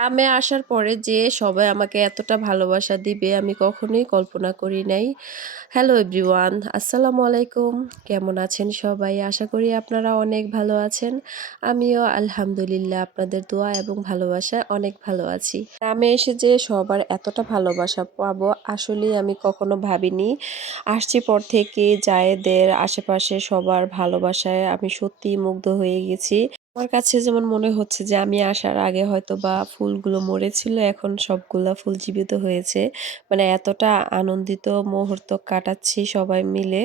গ্রামে আসার পরে যে সবাই আমাকে এতটা ভালোবাসা দিবে আমি কখনোই কল্পনা করি নাই। হ্যালো এভরিওয়ান, আসসালামু আলাইকুম। কেমন আছেন সবাই? আশা করি আপনারা অনেক ভালো আছেন। আমিও আলহামদুলিল্লাহ আপনাদের দোয়া এবং ভালোবাসায় অনেক ভালো আছি। গ্রামে এসে যে সবার এতটা ভালোবাসা পাবো আসলেই আমি কখনো ভাবিনি। আসছি পর থেকে জায়েদের আশেপাশে সবার ভালোবাসায় আমি সত্যিই মুগ্ধ হয়ে গেছি। আমার কাছে যেমন মনে হচ্ছে যে আমি আসার আগে হয়তোবা ফুলগুলো মরেছিল, এখন সবগুলা ফুল জীবিত হয়েছে। মানে এতটা আনন্দিত মুহূর্ত কাটাচ্ছি সবাই মিলে।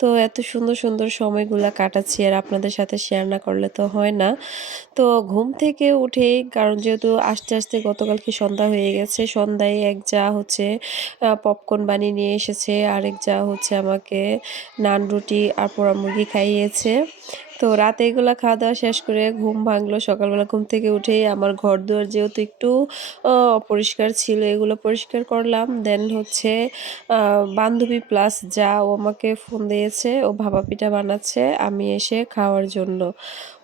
তো এত সুন্দর, সুন্দর সময়গুলা কাটাচ্ছি আর আপনাদের সাথে শেয়ার না করলে তো হয় না। তো ঘুম থেকে উঠেই কারণ যেহেতু আসতে, আসতে গতকালকে সন্ধ্যা হয়ে গেছে। সন্ধ্যায় এক যা হচ্ছে পপকর্ন বানিয়ে নিয়ে এসেছে। আরেক যা হচ্ছে আমাকে নান রুটি আর পোড়া মুরগি খাইয়েছে। তো রাতে এগুলো খাওয়া-দাওয়া শেষ করে ঘুম ভাঙলো। সকালবেলা ঘুম থেকে উঠেই আমার ঘর দুয়ার যেহেতু একটু অপরিষ্কার ছিল, এগুলো পরিষ্কার করলাম। দেন হচ্ছে বান্ধবী প্লাস যা ও আমাকে ফোন দিয়েছে। ও ভাবা পিঠা বানাচ্ছে আমি এসে খাওয়ার জন্য।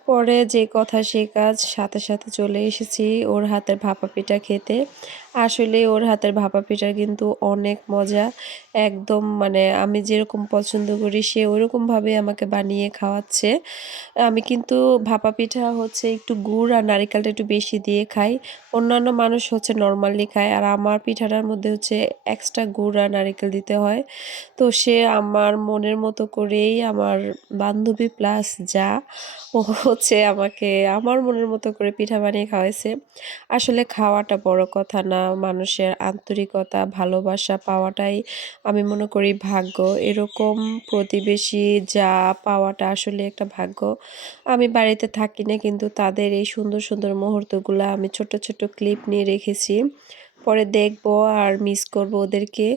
পরে যে কথা সে কাজ সাথে, সাথে চলে এসেছি ওর হাতের ভাপা পিঠা খেতে। আসলে ওর হাতের ভাপা পিঠা কিন্তু অনেক মজা। একদম মানে আমি যেরকম পছন্দ করি সে ওরকমভাবে আমাকে বানিয়ে খাওয়াচ্ছে। আমি কিন্তু ভাপা পিঠা হচ্ছে একটু গুড় আর নারিকেলটা একটু বেশি দিয়ে খাই। অন্যান্য মানুষ হচ্ছে নর্মালি খায়। আর আমার পিঠাটার মধ্যে হচ্ছে এক্সট্রা গুড় আর নারিকেল দিতে হয়। তো সে আমার মনের মতো করেই আমার বান্ধবী প্লাস যা ও হচ্ছে আমাকে আমার মনের মতো করে পিঠা বানিয়ে খাওয়াইছে। আসলে খাওয়াটা বড় কথা না। মানুষের আন্তরিকতা, ভালোবাসা পাওয়াটাই আমি মনে করি ভাগ্য। এরকম প্রতিবেশী যা পাওয়াটা আসলে একটা ভাগ্য। আমি বাড়িতে থাকি না কিন্তু তাদের এই সুন্দর, সুন্দর মুহূর্তগুলো আমি ছোট, ছোট ক্লিপ নিয়ে রেখেছি। পরে দেখব আর মিস করব ওদেরকে।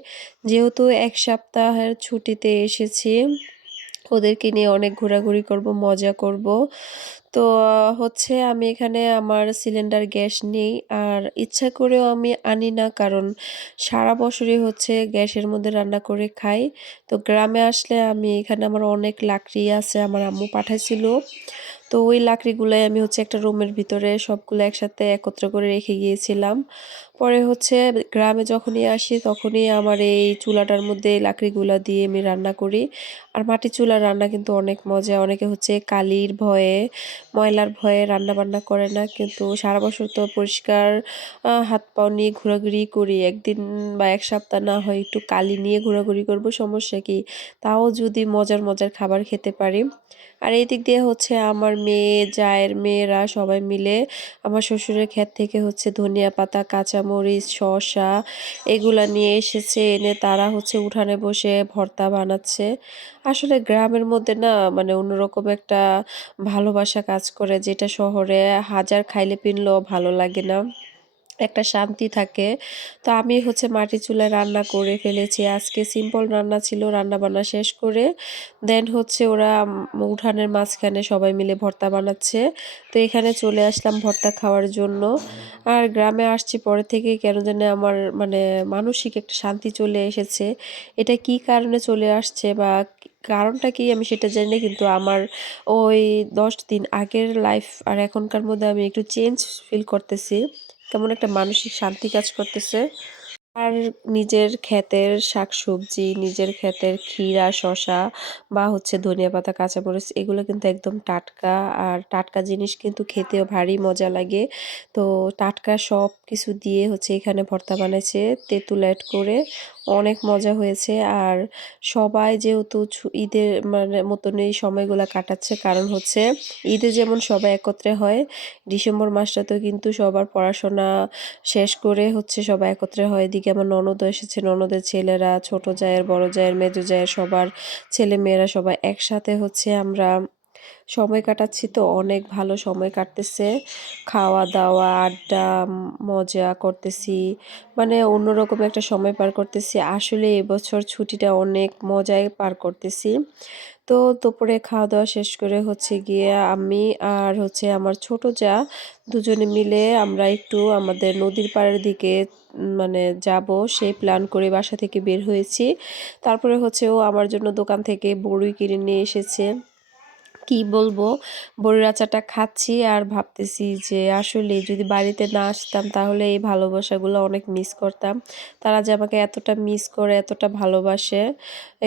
যেহেতু এক সপ্তাহের ছুটিতে এসেছি, ওদেরকে নিয়ে অনেক ঘোরাঘুরি করব, মজা করব। তো হচ্ছে আমি এখানে আমার সিলিন্ডার গ্যাস নেই। আর ইচ্ছা করেও আমি আনি না কারণ সারা বছরই হচ্ছে গ্যাসের মধ্যে রান্না করে খাই। তো গ্রামে আসলে আমি এখানে আমার অনেক লাকড়ি আছে, আমার আম্মু পাঠাইছিল। তো ওই লাকড়িগুলাই আমি হচ্ছে একটা রুমের ভিতরে সবগুলো একসাথে একত্র করে রেখে গিয়েছিলাম। পরে হচ্ছে গ্রামে যখনই আসি তখনই আমার এই চুলাটার মধ্যে লাকড়িগুলা দিয়ে আমি রান্না করি। আর মাটির চুলার রান্না কিন্তু অনেক মজা। অনেকে হচ্ছে কালির ভয়ে, ময়লার ভয়ে রান্না-বান্না করে না। কিন্তু সারা বছর তো পরিষ্কার হাত-পাও নিয়ে ঘোরাঘুরি করি। একদিন বা এক সপ্তাহ না হয় একটু কালি নিয়ে ঘোরাঘুরি করব, সমস্যা কি? তাও যদি মজার, মজার খাবার খেতে পারি। আর এই দিক দিয়ে হচ্ছে আমার মেয়ে, জায়ের মেয়েরা সবাই মিলে আমার শ্বশুরের ক্ষেত থেকে হচ্ছে ধনিয়া পাতা, কাঁচামরিচ, শশা এগুলা নিয়ে এসেছে। এনে তারা হচ্ছে উঠানে বসে ভর্তা বানাচ্ছে। আসলে গ্রামের মধ্যে না মানে অন্যরকম একটা ভালোবাসা কাজ করে যেটা শহরে হাজার খাইলে পিনলেও ভালো লাগে না। একটা শান্তি থাকে। তো আমি হচ্ছে মাটির চুলায় রান্না করে ফেলেছি। আজকে সিম্পল রান্না ছিল। রান্না-বান্না শেষ করে দেন হচ্ছে ওরা উঠানের মাঝখানে সবাই মিলে ভর্তা বানাচ্ছে। তো এখানে চলে আসলাম ভর্তা খাওয়ার জন্য। আর গ্রামে আসছি পরে থেকেই কেন জানি আমার মানে মানসিক একটা শান্তি চলে এসেছে। এটা কি কারণে চলে আসছে বা কারণটা কি আমি সেটা জানি। কিন্তু আমার ওই ১০ দিন আগের লাইফ আর এখনকার মধ্যে আমি একটু চেঞ্জ ফিল করতেছি। কেমন একটা মানসিক শান্তি কাজ করতেছে। আর নিজের ক্ষেতের শাকসবজি, নিজের ক্ষেতের ক্ষীরা, শশা বা হচ্ছে ধনিয়া পাতা, কাঁচামরিচ এগুলো কিন্তু একদম টাটকা। আর টাটকা জিনিস কিন্তু খেতেও ভারী মজা লাগে। তো টাটকা সব কিছু দিয়ে হচ্ছে এখানে ভর্তা বানাইছে তেঁতুল অ্যাড করে। অনেক মজা হয়েছে। আর সবাই যেহেতু ঈদের মানে মতন এই সময়গুলো কাটাচ্ছে কারণ হচ্ছে ঈদে যেমন সবাই একত্রে হয়, ডিসেম্বর মাসটাতেও কিন্তু সবার পড়াশোনা শেষ করে হচ্ছে সবাই একত্রে হয়। এদিকে আমার ননদও এসেছে, ননদের ছেলেরা, ছোট জায়ের, বড় জায়ের, মেজো জায়ের সবার ছেলেমেয়েরা সবাই একসাথে হচ্ছে আমরা সময় কাটাচ্ছি তো অনেক ভালো সময় কাটতেছে। খাওয়া-দাওয়া, আড্ডা, মজা করতেছি। মানে অন্যরকম একটা সময় পার করতেছি। আসলে এবছর ছুটিটা অনেক মজায় পার করতেছি। তো দুপুরে খাওয়া-দাওয়া শেষ করে হচ্ছে গিয়ে আমি আর হচ্ছে আমার ছোট যা দুজনে মিলে আমরা একটু আমাদের নদীর পাড়ের দিকে মানে যাব সেই প্ল্যান করে বাসা থেকে বের হয়েছি। তারপরে হচ্ছে ও আমার জন্য দোকান থেকে বড়ি কিনে নিয়ে এসেছে। কি বলব? বড়ির আচারটা খাচ্ছি আর ভাবতেছি যে আসলে যদি বাড়িতে না আসতাম তাহলে এই ভালোবাসাগুলো অনেক মিস করতাম। তারা যে আমাকে এতটা মিস করে, এতটা ভালোবাসে,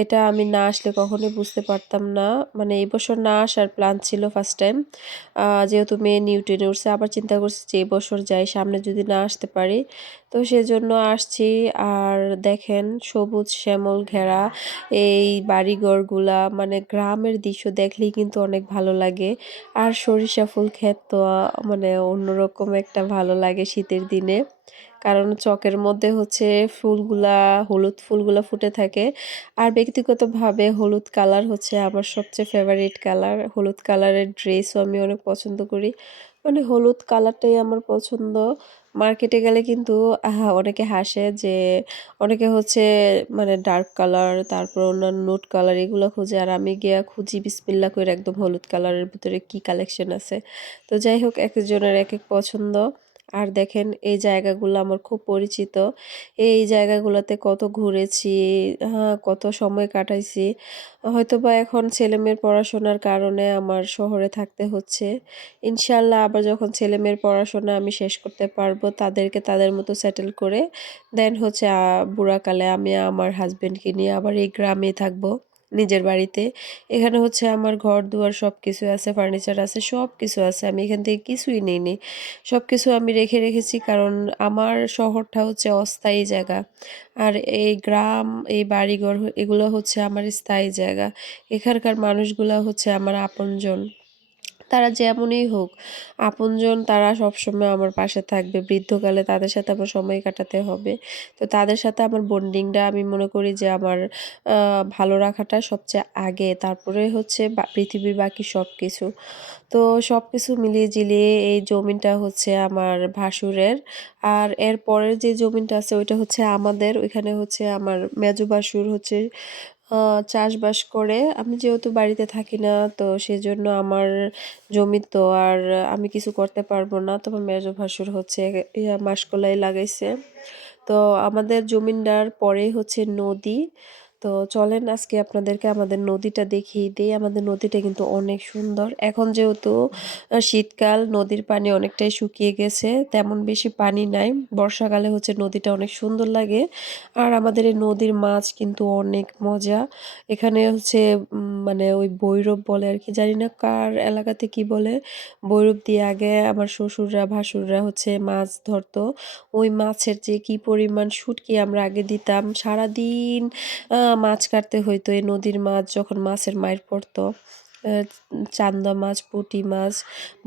এটা আমি না আসলে কখনোই বুঝতে পারতাম না। মানে এই বছর না আসার প্ল্যান ছিল ফার্স্ট টাইম। যেহেতু মেয়ে নিউ টেনে উঠছে, আবার চিন্তা করছি যে এবছর যাই, সামনে যদি না আসতে পারি। তো সেজন্য আসছি আর দেখেন সবুজ শ্যামল ঘেরা এই বাড়িঘরগুলা মানে গ্রামের দৃশ্য দেখলেই কিন্তু অনেক ভালো লাগে। আর সরিষা ফুল ক্ষেত তো মানে অন্যরকম একটা ভালো লাগে শীতের দিনে। কারণ চকের মধ্যে হচ্ছে ফুলগুলা, হলুদ ফুলগুলা ফুটে থাকে। আর ব্যক্তিগতভাবে হলুদ কালার হচ্ছে আমার সবচেয়ে ফেভারিট কালার। হলুদ কালারের ড্রেসও আমি অনেক পছন্দ করি। মানে হলুদ কালারটাই আমার পছন্দ। মার্কেটে গেলে কিন্তু অনেকে হাসে যে, অনেকে হচ্ছে মানে ডার্ক কালার তারপর অন্যান্য নোট কালার এগুলো খুঁজে। আর আমি গিয়া খুঁজি বিসমিল্লা করে একদম হলুদ কালারের ভিতরে কি কালেকশন আছে। তো যাই হোক, এক একজনের এক এক পছন্দ। আর দেখেন এই জায়গাগুলো আমার খুব পরিচিত। এই জায়গাগুলোতে কত ঘুরেছি হ্যাঁ কত সময় কাটাইছি। হয়তোবা এখন ছেলেমেয়ের পড়াশোনার কারণে আমার শহরে থাকতে হচ্ছে। ইনশাল্লাহ আবার যখন ছেলেমেয়ের পড়াশোনা আমি শেষ করতে পারব, তাদেরকে তাদের মতো সেটেল করে দেন হচ্ছে বুড়াকালে আমি আমার হাজব্যান্ডকে নিয়ে আবার এই গ্রামে থাকব। নিজের বাড়িতে। এখানে হচ্ছে আমার ঘর দুয়ার সব কিছু আছে ফার্নিচার আছে সব কিছু আছে। আমি এখান থেকে কিছুই নিইনি। সব কিছু আমি রেখে রেখেছি কারণ আমার শহরটা হচ্ছে অস্থায়ী জায়গা। আর এই গ্রাম, এই বাড়িঘর, এগুলো হচ্ছে আমার স্থায়ী জায়গা। এখানকার মানুষগুলো হচ্ছে আমার আপনজন। তারা যেমনই হোক, আপনজন তারা সবসময় আমার পাশে থাকবে। বৃদ্ধকালে তাদের সাথে আমার সময় কাটাতে হবে। তো তাদের সাথে আমার বন্ডিংটা আমি মনে করি যে আমার ভালো রাখাটা সবচেয়ে আগে। তারপরে হচ্ছে পৃথিবীর বাকি সব কিছু তো সব কিছু মিলিয়ে জিলিয়ে এই জমিনটা হচ্ছে আমার ভাসুরের। আর এর পরের যে জমিনটা আছে, ওইটা হচ্ছে আমাদের। ওইখানে হচ্ছে আমার মেজো ভাসুর হচ্ছে চাষবাস করে। আমি যেহেতু বাড়িতে থাকি না, তো সেজন্য আমার জমি তো আর আমি কিছু করতে পারব না। তবে মেজো ভাসুর হচ্ছে মাসকলাই লাগাইছে। তো আমাদের জমিনটার পরে হচ্ছে নদী। তো চলেন আজকে আপনাদেরকে আমাদের নদীটা দেখিয়ে দিই। আমাদের নদীটা কিন্তু অনেক সুন্দর। এখন যেহেতু শীতকাল, নদীর পানি অনেকটাই শুকিয়ে গেছে, তেমন বেশি পানি নাই। বর্ষাকালে হচ্ছে নদীটা অনেক সুন্দর লাগে। আর আমাদের এই নদীর মাছ কিন্তু অনেক মজা। এখানে হচ্ছে মানে ওই বৈরব বলে আর কি, জানি না কার এলাকাতে কি বলে। বৈরব দিয়ে আগে আমার শ্বশুররা, ভাসুররা হচ্ছে মাছ ধরতো। ওই মাছের যে কি পরিমাণ শুটকি আমরা আগে দিতাম। সারাদিন মাছ কাটতে হইতো, এই নদীর মাছ যখন মাছের মায়ের পড়তো চান্দা মাছ, পুঁটি মাছ,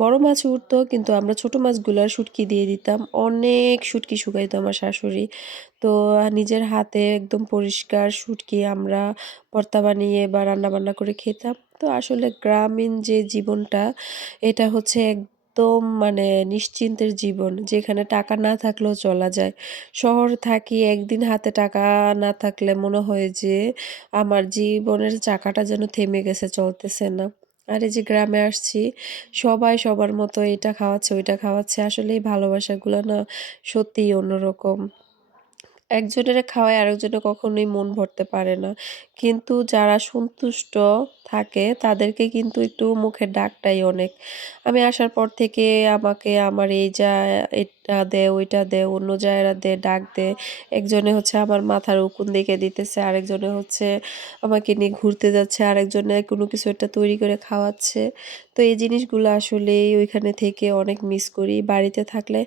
বড় মাছ উঠতো, কিন্তু আমরা ছোট মাছগুলার শুটকি দিয়ে দিতাম। অনেক শুটকি শুকাইতো আমার শাশুড়ি। তো নিজের হাতে একদম পরিষ্কার শুটকি আমরা ভর্তা বানিয়ে বা রান্না বান্না করে খেতাম। তো আসলে গ্রামীণ যে জীবনটা, এটা হচ্ছে একদম মানে নিশ্চিন্তের জীবন। যেখানে টাকা না থাকলেও চলা যায়। শহর থাকি, একদিন হাতে টাকা না থাকলে মনে হয় যে আমার জীবনের চাকাটা যেন থেমে গেছে, চলতেছে না। আর এই যে গ্রামে আসছি, সবাই সবার মতো এটা খাওয়াচ্ছে, ওইটা খাওয়াচ্ছে। আসলে এই ভালোবাসাগুলো না সত্যিই অন্যরকম। একজনের খাওয়ায় আরেকজনের কখনোই মন ভরতে পারে না। কিন্তু যারা সন্তুষ্ট থাকে, তাদেরকে কিন্তু একটু মুখের ডাকটাই অনেক। আমি আসার পর থেকে আমাকে আমার এই যা এটা দে, ওইটা দে, অন্য জায়গা দে, ডাক দে। একজনে হচ্ছে আমার মাথার উকুন দেখে দিতেছে, আরেকজনে হচ্ছে আমাকে নিয়ে ঘুরতে যাচ্ছে, আরেকজনে কোনো কিছু একটা তৈরি করে খাওয়াচ্ছে। তো এই জিনিসগুলো আসলে ওইখানে থেকে অনেক মিস করি। বাড়িতে থাকলে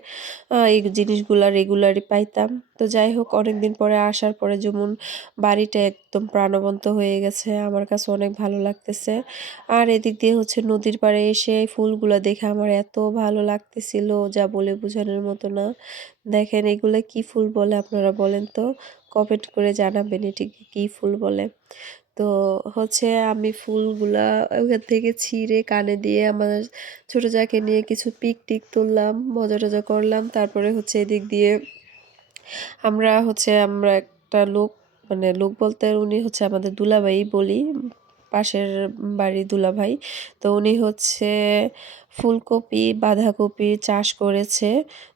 এই জিনিসগুলো রেগুলারই পাইতাম। তো যাই হোক, অনেকদিন পরে আসার পরে যেমন বাড়িটা একদম প্রাণবন্ত হয়ে গেছে। আমার কাছে অনেক ভালো লাগতেছে। আর এদিক দিয়ে হচ্ছে নদীর পাড়ে এসে ফুলগুলো দেখে আমার এত ভালো লাগতেছিল যা বলে বোঝানোর মতো না। দেখেন এগুলো কি ফুল বলে আপনারা বলেন তো? কমেন্ট করে জানাবেন এটি কি ফুল বলে। তো হচ্ছে আমি ফুলগুলা ওখান থেকে ছিঁড়ে কানে দিয়ে আমার ছোটো যাকে নিয়ে কিছু পিক টিক তুললাম, মজা টজা করলাম। তারপরে হচ্ছে এদিক দিয়ে আমরা হচ্ছে আমরা একটা লোক মানে লোক বলতে উনি হচ্ছে আমাদের দুলাভাই বলি, পাশের বাড়ি দুলাভাই। তো উনি হচ্ছে ফুলকপি, বাঁধাকপি চাষ করেছে।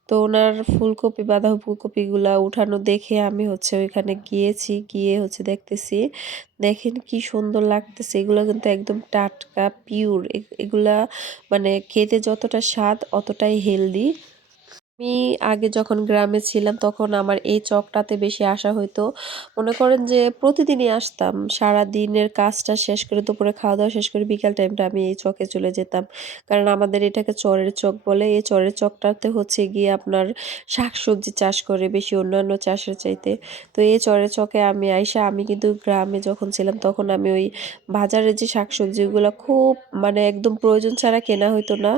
তো ওনার ফুলকপি বাঁধাকপি ফুলকপিগুলা উঠানো দেখে আমি হচ্ছে ওইখানে গিয়েছি, গিয়ে হচ্ছে দেখতেছি। দেখেন কি সুন্দর লাগতেছে, এগুলো কিন্তু একদম টাটকা পিওর এগুলা মানে খেতে যতটা স্বাদ, অতটাই হেলদি আমি আগে যখন গ্রামে ছিলাম তখন আমার এই চকটাতে বেশি আসা হইতো। মনে করেন যে প্রতিদিনই আসতাম। সারা দিনের কাজটা শেষ করে দুপুরে খাওয়া দাওয়া শেষ করে বিকাল টাইমটা আমি এই চকে চলে যেতাম। কারণ আমাদের এটাকে চরের চক বলে। এই চরের চকটাতে হচ্ছে গিয়ে আপনার শাকসবজি চাষ করে বেশি অন্যান্য চাষের চাইতে। তো এই চরের চকে আমি আইসা আমি কিন্তু গ্রামে যখন ছিলাম তখন আমি ওই বাজারের যে শাকসবজিগুলো খুব মানে একদম প্রয়োজন ছাড়া কেনা হইতো না।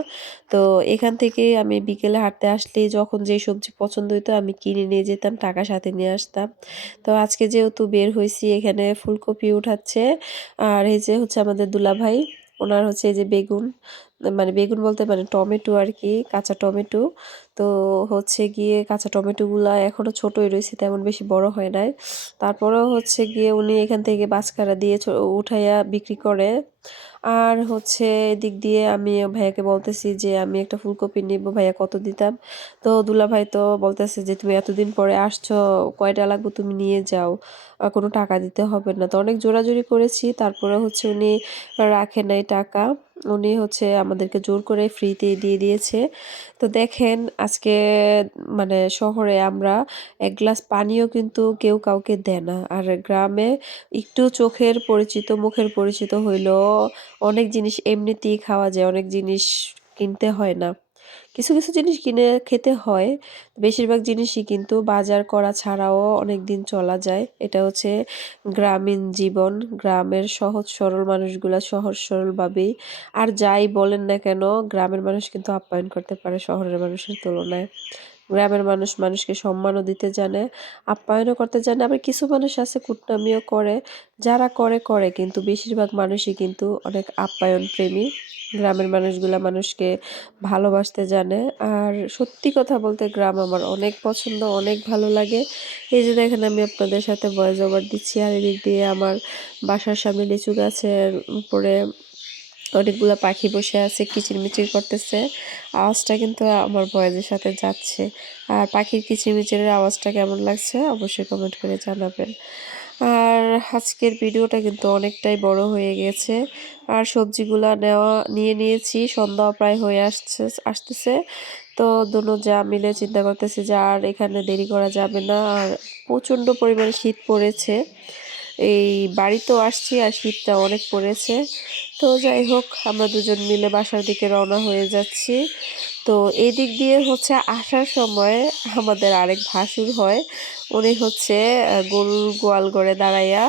তো এখান থেকে আমি বিকেলে হাঁটতে আসলে যখন যে সবজি পছন্দ হইতো আমি কিনে নিয়ে যেতাম, টাকা সাথে নিয়ে আসতাম। তো আজকে যেহেতু বের হয়েছি এখানে ফুলকপি উঠাচ্ছে। আর এই যে হচ্ছে আমাদের দুলাভাই, ওনার হচ্ছে এই যে বেগুন। মানে বেগুন বলতে মানে টমেটো আর কি কাঁচা টমেটো। তো হচ্ছে গিয়ে কাঁচা টমেটোগুলা এখনও ছোটোই রয়েছে, তেমন বেশি বড় হয় নাই। তারপরেও হচ্ছে গিয়ে উনি এখান থেকে বাঁচকারা দিয়ে উঠাইয়া বিক্রি করে। আর হচ্ছে এদিক দিয়ে আমি ভাইয়াকে বলতেছি যে, আমি একটা ফুলকপি নিব ভাইয়া, কত দিতাম? তো দুলা ভাই তো বলতেছে যে, তুমি এতদিন পরে আসছো, কয়টা লাগবে তুমি নিয়ে যাও কোনো টাকা দিতে হবে না। তো অনেক জোরাজুরি করেছি, তারপরে হচ্ছে উনি রাখে নাই টাকা। উনি হচ্ছে আমাদেরকে জোর করে ফ্রিতে দিয়ে দিয়েছে। তো দেখেন, আজকে মানে শহরে আমরা এক গ্লাস পানিও কিন্তু কেউ কাউকে দেয় না। আর গ্রামে একটু চোখের পরিচিত, মুখের পরিচিত হইলেও অনেক জিনিস এমনিতেই খাওয়া যায়, অনেক জিনিস কিনতে হয় না। কিছু কিছু জিনিস কিনে খেতে হয়। বেশিরভাগ জিনিসই কিন্তু বাজার করা ছাড়াও অনেক দিন চলা যায়। এটা হচ্ছে গ্রামীণ জীবন, গ্রামের সহজ, সরল মানুষগুলা সহজ, সরলভাবেই। আর যাই বলেন না কেন, গ্রামের মানুষ কিন্তু আপ্যায়ন করতে পারে শহরের মানুষের তুলনায়। গ্রামের মানুষ মানুষকে সম্মানও দিতে জানে, আপ্যায়নও করতে জানে। আবার কিছু মানুষ আছে কুটনামিও করে। যারা করে করে, কিন্তু বেশিরভাগ মানুষই কিন্তু অনেক আপ্যায়ন প্রেমী গ্রামের মানুষগুলা মানুষকে ভালোবাসতে জানে। আর সত্যি কথা বলতে গ্রাম আমার অনেক পছন্দ, অনেক ভালো লাগে। এই যে দেখেন আমি আপনাদের সাথে ভয়েস ওভার দিচ্ছি। আর এদিক দিয়ে আমার বাসার সামনে লিচু গাছের উপরে অনেকগুলো পাখি বসে আছে, কিচিরমিচির করতেছে। আওয়াজটা কিন্তু আমার ভয়েসের সাথে যাচ্ছে। আর পাখির কিচিরমিচিরের আওয়াজটা কেমন লাগছে অবশ্যই কমেন্ট করে জানাবেন। আর আজকের ভিডিওটা কিন্তু অনেকটাই বড় হয়ে গেছে। আর সবজিগুলা নেওয়া, নিয়ে নিয়েছি, সন্ধ্যা প্রায় হয়ে আসছে, আসতেছে। তো দুনো যা মিলে চিন্তা করতেছি যে আর এখানে দেরি করা যাবে না, আর প্রচণ্ড পরিমাণে শীত পড়েছে। এই বাড়িতেও আসছি আর শীতটা অনেক পড়েছে। তো যাই হোক, আমরা দুজন মিলে বাসার দিকে রওনা হয়ে যাচ্ছি। তো এই দিক দিয়ে হচ্ছে আসার সময় আমাদের আরেক ভাসুর হয়। উনি হচ্ছে গরুর গোয়াল করে দাঁড়াইয়া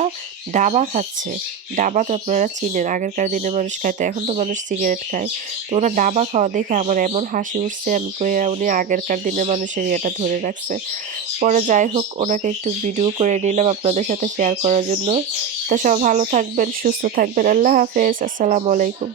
ডাবা খাচ্ছে। ডাবা তো আপনারা চিনেন, আগেরকার দিনে মানুষ খাইতো, এখন তো মানুষ সিগারেট খায়। তো ওরা ডাবা খাওয়া দেখে আমার এমন হাসি উঠছে, আমি কইয়া উনি আগেরকার দিনে মানুষের ইয়েটা ধরে রাখছে। পরে যাই হোক, ওনাকে একটু ভিডিও করে নিলাম আপনাদের সাথে শেয়ার করার জন্য। তো সব ভালো থাকবেন, সুস্থ থাকবেন, আল্লাহ হাফেজ, আসসালামু আলাইকুম।